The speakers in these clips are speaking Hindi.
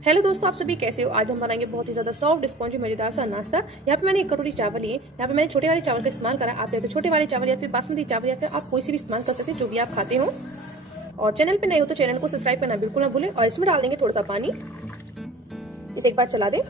हेलो दोस्तों, आप सभी कैसे हो। आज हम बनाएंगे बहुत ही ज्यादा सॉफ्ट स्पॉन्जी मजेदार सा नाश्ता। यहाँ पे मैंने एक कटोरी चावल लिए। यहाँ पे मैंने छोटे वाले चावल का इस्तेमाल करा। आप तो छोटे वाले चावल या फिर बासमती चावल या फिर आप कोई से भी इस्तेमाल कर सकते हैं जो भी आप खाते हो। और चैनल पे नए हो तो चैनल को सब्सक्राइब करना बिल्कुल ना भूलें। और इसमें डाल देंगे थोड़ा सा पानी। इसे एक बार चला दें।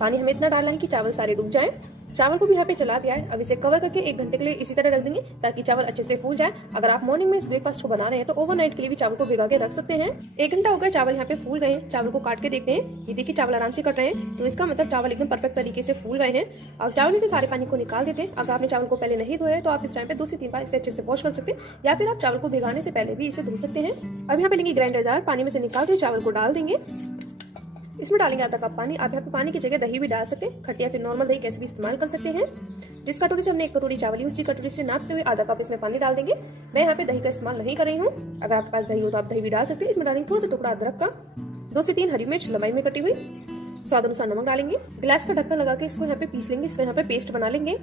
पानी हमें इतना डालना है कि चावल सारे डूब जाए। चावल को भी यहाँ पे चला दिया है। अब इसे कवर करके 1 घंटे के लिए इसी तरह रख देंगे ताकि चावल अच्छे से फूल जाए। अगर आप मॉर्निंग में इस ब्रेकफास्ट को बना रहे हैं तो ओवरनाइट के लिए भी चावल को भिगा के रख सकते हैं। 1 घंटा हो गया, चावल यहाँ पे फूल गए हैं। चावल को काट के देखते हैं। ये देखिए चावल आराम से कट रहे हैं, तो इसका मतलब चावल एकदम परफेक्ट तरीके से फूल गए हैं। अब चावल में से सारे पानी को निकाल देते हैं। अगर आपने चावल को पहले नहीं धोया है तो आप इस टाइम पे 2 से 3 बार इसे अच्छे से वॉश कर सकते हैं, या फिर आप चावल को भिगाने से पहले भी इसे धो सकते हैं। अब यहाँ पे लेंगे ग्राइंडर जार, पानी में से निकाल के चावल को डाल देंगे। इसमें डालेंगे आधा कप पानी। आप यहाँ पे पानी की जगह दही भी डाल सकते हैं। खट्टी या फिर नॉर्मल दही कैसे भी इस्तेमाल कर सकते हैं। जिस कटोरी से हमने 1 कटोरी चावल ली उसी कटोरी से नापते हुए आधा कप इसमें पानी डाल देंगे। मैं यहाँ पे दही का इस्तेमाल नहीं कर रही हूँ। अगर आपके पास दही हो तो आप दही भी डाल सकते हैं। इसमें डालेंगे थोड़ा सा टुकड़ा अदरक का, 2 से 3 हरी मिर्च लंबाई में कटी हुई, स्वाद अनुसार नमक डालेंगे। गिलास का ढक्कन लगा के इसको यहाँ पे पीस लेंगे। इसका यहाँ पे पेस्ट बना लेंगे।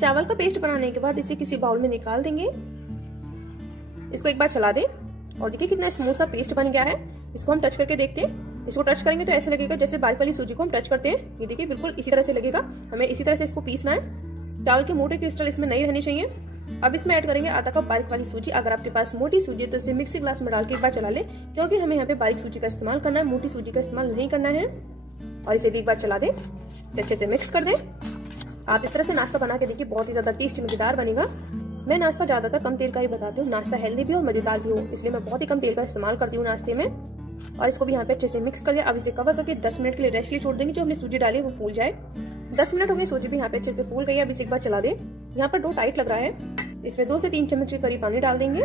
चावल का पेस्ट बनाने के बाद इसे किसी बाउल में निकाल देंगे। इसको एक बार चला दें और देखिए कितना स्मूथ सा पेस्ट बन गया है। इसको हम टच करके देखते हैं। इसको टच करेंगे तो ऐसे लगेगा जैसे बारीक वाली सूजी को हम टच करते हैं। ये देखिए बिल्कुल इसी तरह से लगेगा। हमें इसी तरह से इसको पीसना है। चावल के मोटे क्रिस्टल इसमें नहीं रहने चाहिए। अब इसमें ऐड करेंगे आधा कप बारीक वाली सूजी। अगर आपके पास मोटी सूजी है तो इसे मिक्सी ग्लास में डाल के एक बार चला लें, क्योंकि हमें यहाँ पे बारीक सूजी का इस्तेमाल करना है, मोटी सूजी का इस्तेमाल नहीं करना है। और इसे भी एक बार चला दें, इसे अच्छे से मिक्स कर दें। आप इस तरह से नाश्ता बना के देखिए, बहुत ही ज्यादा टेस्टी मजेदार बनेगा। मैं नाश्ता ज्यादातर कम तेल का ही बताती हूँ। नाश्ता हेल्दी भी और मजेदार भी हो, इसलिए मैं बहुत ही कम तेल का इस्तेमाल करती हूँ नाश्ते में। और इसको भी यहाँ पे अच्छे से मिक्स कर दिया। अब इसे कवर करके 10 मिनट के लिए रेस्ट लिए छोड़ देंगे। जो हमने सूजी डाली है वो फूल जाए। 10 मिनट हो गए, सूजी भी यहाँ पे अच्छे से फूल गई है। अब इसे एक बार चला दें। यहाँ पर डो टाइट लग रहा है। इसमें 2 से 3 चम्मच के करीब पानी डाल देंगे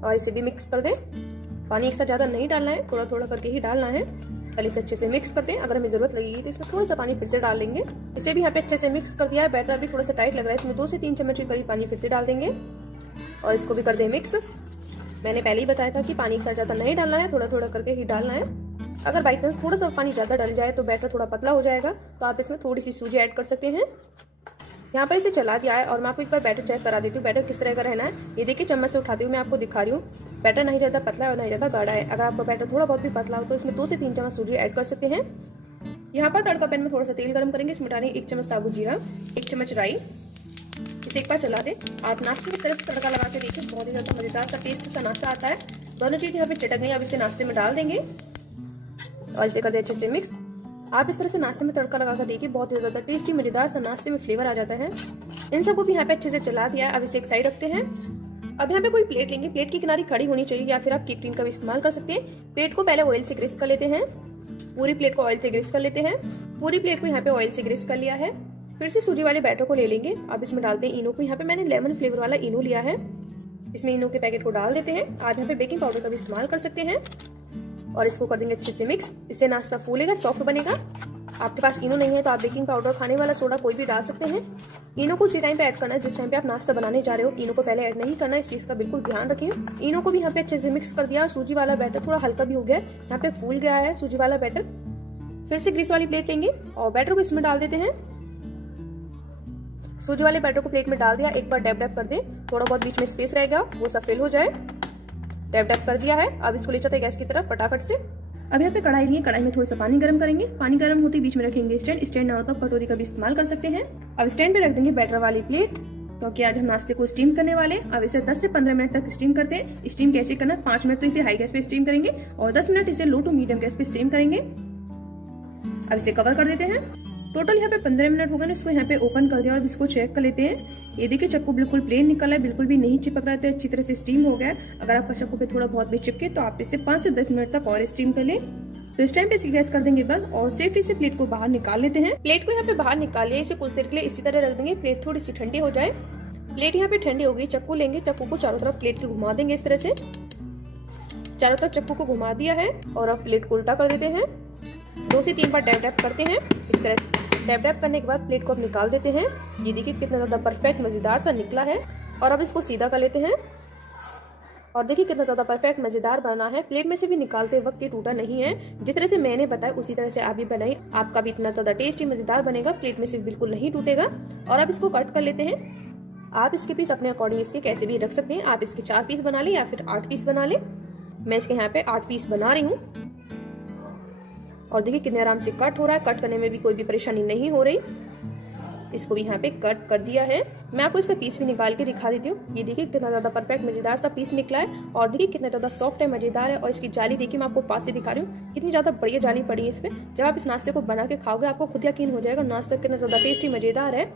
और इसे भी मिक्स कर दें। पानी एक साथ ज्यादा नहीं डालना है, थोड़ा थोड़ा करके ही डालना है। पहले इसे अच्छे से मिक्स करते हैं। अगर हमें जरूरत लगेगी तो इसमें थोड़ा सा पानी फिर से डाल लेंगे। इसे भी यहाँ पे अच्छे से मिक्स कर दिया है। बैटर अभी थोड़ा सा टाइट लग रहा है। इसमें 2 से 3 चम्मच के करीब पानी फिर से डाल देंगे और इसको भी कर दें मिक्स। मैंने पहले ही बताया था कि पानी एक साथ ज्यादा नहीं डालना है, थोड़ा थोड़ा करके ही डालना है। अगर बाई चांस थोड़ा सा पानी ज्यादा डल जाए तो बैटर थोड़ा पतला हो जाएगा, तो आप इसमें थोड़ी सी सूजी ऐड कर सकते हैं। यहाँ पर इसे चला दिया है और मैं आपको एक बार बैटर चेक करा देती हूँ। बैटर किस तरह का रहना है, ये देखिए चम्मच से उठाती हूँ मैं आपको दिखा रही हूँ। बैटर नहीं ज्यादा पतला है और नहीं ज्यादा गाढ़ा है। अगर आपका बैटर थोड़ा बहुत भी पतला हो तो इसमें 2 से 3 चम्मच सूजी ऐड कर सकते हैं। यहाँ पर तड़का पैन में थोड़ा सा तेल गर्म करेंगे। इसमें डालेंगे 1 चम्मच साबुत जीरा, 1 चम्मच राई। इसे एक बार चला दें। आप नाश्ते की तरफ तड़का लगा के देखिए, बहुत ही ज्यादा मजेदार सा टेस्ट सा नाश्ता आता है। दोनों चीज यहाँ पे चटक गई। अब इसे नाश्ते में डाल देंगे और इसे कर दे अच्छे से मिक्स। आप इस तरह से नाश्ते में तड़का लगा कर देखिए, बहुत ही ज्यादा टेस्टी मजेदार सा नाश्ते में फ्लेवर आ जाता है। इन सबको भी यहाँ पे अच्छे से चला दिया है। अब इसे एक साइड रखते हैं। अब यहाँ पे कोई प्लेट लेंगे। प्लेट की किनारी खड़ी होनी चाहिए, या फिर आप केक टिन का भी इस्तेमाल कर सकते हैं। प्लेट को पहले ऑयल से ग्रीस कर लेते हैं। पूरी प्लेट को ऑयल से ग्रीस कर लेते हैं। पूरी प्लेट को यहाँ पे ऑयल से ग्रीस कर लिया है। फिर से सूजी वाले बैटर को ले लेंगे। अब इसमें डालते हैं इनो को। यहाँ पे मैंने लेमन फ्लेवर वाला इनो लिया है। इसमें इनो के पैकेट को डाल देते हैं। आप यहाँ पे बेकिंग पाउडर का भी इस्तेमाल कर सकते हैं और इसको कर देंगे अच्छे से मिक्स। इससे नाश्ता फूलेगा, सॉफ्ट बनेगा। आपके पास इनो नहीं है तो आप बेकिंग पाउडर, खाने वाला सोडा कोई भी डाल सकते हैं। इनो को उसी टाइम पे ऐड करना है जिस टाइम पे आप नाश्ता बनाने जा रहे हो। इनो को पहले ऐड नहीं करना है, इस चीज का बिल्कुल ध्यान रखिए। इनो को भी यहाँ पे अच्छे से मिक्स कर दिया। सूजी वाला बैटर थोड़ा हल्का भी हो गया, यहाँ पे फूल गया है सूजी वाला बैटर। फिर से ग्रीस वाली प्लेट लेंगे और बैटर को इसमें डाल देते हैं। सूजी वाले बैटर को प्लेट में डाल दिया। एक बार डैब डैब कर दें, थोड़ा बहुत बीच में स्पेस रहेगा वो सब फिल हो जाए। डैब डैब कर दिया है। अब इसको ले चलते हैं गैस की तरफ फटाफट से। अब यहाँ पे कढ़ाई लिए, कढ़ाई में थोड़ा सा पानी गर्म करेंगे। पानी गर्म होते ही बीच में रखेंगे स्टैंड। स्टैंड ना हो तो कटोरी का भी इस्तेमाल कर सकते हैं। अब स्टैंड पे रख देंगे बैटर वाली प्लेट, क्योंकि आज हम नाश्ते को स्टीम करने वाले। अब इसे 10 से 15 मिनट तक स्टीम करते हैं। स्टीम कैसे करना है, 5 मिनट तो इसे हाई गैस पे स्टीम करेंगे और 10 मिनट इसे लो टू मीडियम गैस पे स्टीम करेंगे। अब इसे कवर कर देते हैं। टोटल यहाँ पे 15 मिनट हो गए ना। इसको यहाँ पे ओपन कर दिया और इसको चेक कर लेते हैं। ये देखिए चक्कू बिल्कुल प्लेन निकला है, बिल्कुल भी नहीं चिपक रहा है, तो अच्छी तरह से स्टीम हो गया है। अगर आपका चक्कू पे थोड़ा बहुत भी चिपके तो आप इसे 5 से 10 मिनट तक और स्टीम कर लें। तो इस टाइम पे इसे गैस कर देंगे बंद और सेफ्टी से प्लेट को बाहर निकाल लेते हैं। प्लेट को यहाँ पे बाहर निकाल लिया। इसे कुछ देर के लिए इसी तरह रख देंगे। प्लेट थोड़ी सी ठंडी हो जाए। प्लेट यहाँ पे ठंडी हो गई। चक्कू लेंगे, चक्कू को चारों तरफ प्लेट के घुमा देंगे इस तरह से। चारों तरफ चक्कू को घुमा दिया है और अब प्लेट को उल्टा कर देते हैं। 2 से 3 बार डैब डैब करते हैं। इस तरह डैब डैब करने के बाद प्लेट को अब निकाल देते हैं। ये देखिए कितना ज्यादा परफेक्ट मजेदार सा निकला है। और अब इसको सीधा कर लेते हैं और देखिए कितना ज्यादा परफेक्ट मजेदार बना है। प्लेट में से भी निकालते वक्त ये टूटा नहीं है। जिस तरह से मैंने बताया उसी तरह से आप भी बनाइए, आपका भी इतना ज्यादा टेस्टी मजेदार बनेगा। प्लेट में से बिल्कुल नहीं टूटेगा। और अब इसको कट कर लेते हैं। आप इसके पीस अपने अकॉर्डिंग इसके कैसे भी रख सकते हैं। आप इसके 4 पीस बना लें या फिर 8 पीस बना लें। मैं इसके यहाँ पे 8 पीस बना रही हूँ। और देखिए कितने आराम से कट हो रहा है, कट करने में भी कोई भी परेशानी नहीं हो रही। इसको भी यहाँ पे कट कर दिया है। मैं आपको इसका पीस भी निकाल के दिखा देती हूँ। ये देखिए कितना ज्यादा परफेक्ट मजेदार सा पीस निकला है और देखिए कितना ज्यादा सॉफ्ट है, मजेदार है। और इसकी जाली देखिए मैं आपको पास से दिखा रही हूँ, कितनी ज्यादा बढ़िया जाली पड़ी है इसमें। जब आप इस नाश्ते को बना के खाओगे आपको खुद यकीन हो जाएगा नाश्ता कितना ज्यादा टेस्टी मजेदार है।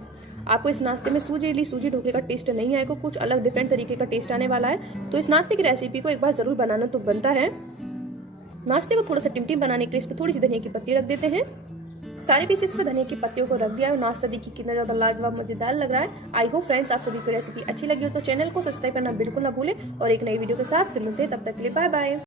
आपको इस नाश्ते में सूजी इडली सूजी ढोकले का टेस्ट नहीं आएगा, कुछ अलग डिफरेंट तरीके का टेस्ट आने वाला है। तो इस नाश्ते की रेसिपी को एक बार जरूर बनाना तो बनता है। नाश्ते को थोड़ा सा टिमटिम बनाने के लिए इस पर थोड़ी सी धनिया की पत्ती रख देते हैं। सारे पीसेस पे धनिया की पत्तियों को रख दिया है। नाश्ता देखिए कितना ज्यादा लाजवाब मजेदार लग रहा है। आई होप फ्रेंड्स आप सभी को रेसिपी अच्छी लगी हो तो चैनल को सब्सक्राइब करना बिल्कुल ना भूलें और एक नई वीडियो के साथ फिर मिलते हैं, तब तक के लिए बाय बाय।